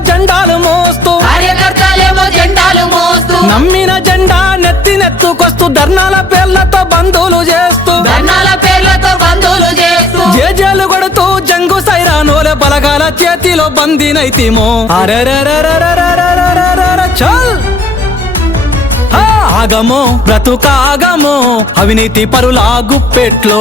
జెండాలు మోస్తూ నమ్మిన జెండా నెత్తుకొస్తూ ధర్నాల పేర్లతో బంధువులు చేస్తూ జేజేలు కొడుతూ జంగు సైరానోల బలగాల చేతిలో బందీనైతిమో చల్ ఆగమో బ్రతుకాగమో అవినీతి పరుల గుప్పెట్లో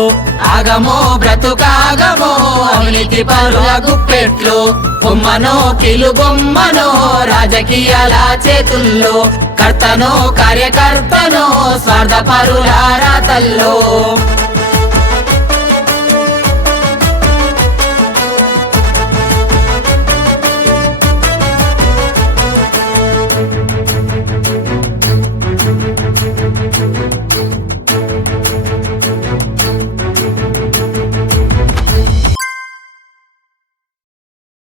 అవినీతి పరుల గుప్పెట్లో బొమ్మనో కిలు బొమ్మనో రాజకీయాల చేతుల్లో కర్తనో కార్యకర్తనో స్వార్థ పరుల రాతల్లో